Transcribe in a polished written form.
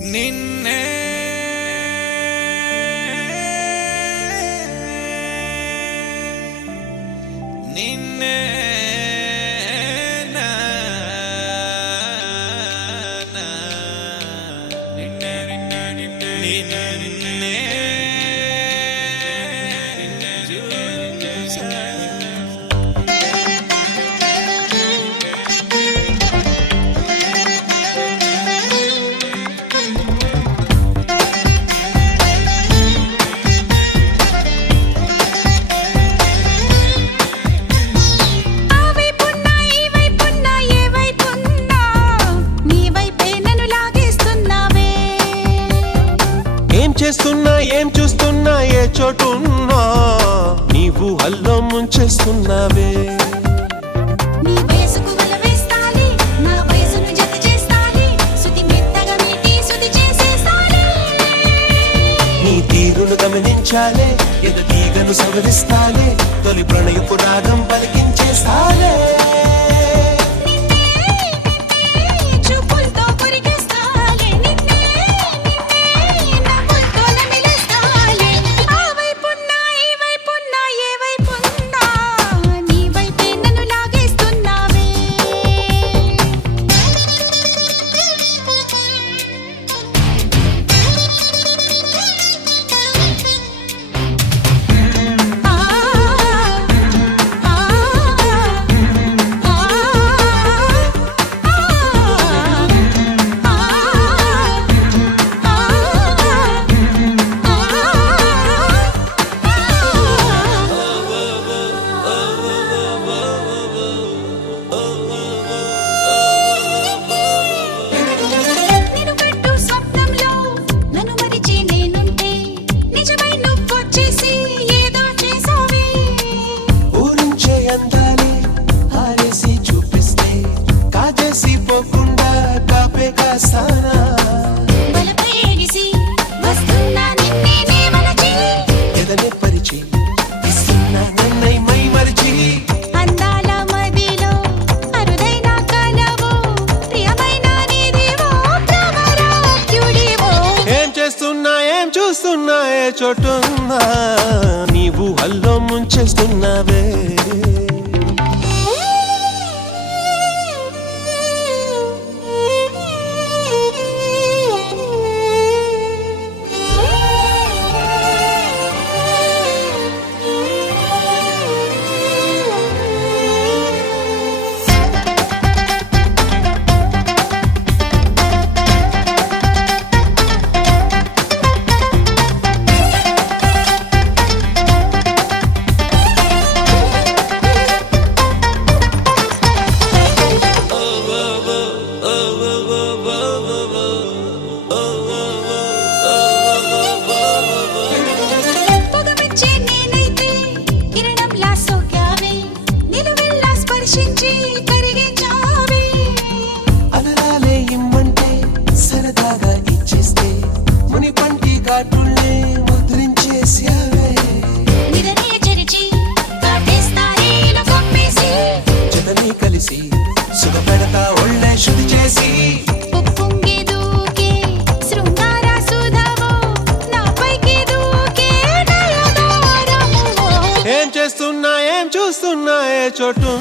నిన్నే నిన్నే చేస్తున్నా ఏం చూస్తున్నా ఏ చోటున్నా నీవు హల్లో ముంచేస్తున్నావే. నీ వయసుకు వలవేస్తాలి, నా వయసును జత చేస్తాలి, సుతి మెత్తగా మీటి సుతి చేసేస్తాలి. నీ తీరును గమనించాలే, ఎద తీగను సవరిస్తాలే, తొలి ప్రణయపు రాగం పలికించేస్తాలే. అందాలే ఆరేసి చూపిస్తే కాజేసి పోకుండా కాపే కాస్తానా. బలపై ఎగిసి వస్తున్నా నిన్నే మలచి, ఎదనే పరిచి ఇస్తున్నా నన్నై మై మరిచి. అందాల మదిలో అరుదైన కలవు, ప్రియమైన నీదివో ప్రవరాక్యుడివో. ఏం చేస్తున్నా ఏం చూస్తున్నా ఏ చోటున్నా నీవు హల్లో ముంచేస్తున్నావే. అలరాలే ఇమ్మంటే సరదాగా ఇచ్చేస్తే ముని పంటి కాటుల్నే ముద్రించేసావే. జతని కలిసి సుఖపెడతా ఒళ్ళే శుద్ధి చేసి. ఏం చేస్తున్నా ఏం చూస్తున్నా ఏ చోటు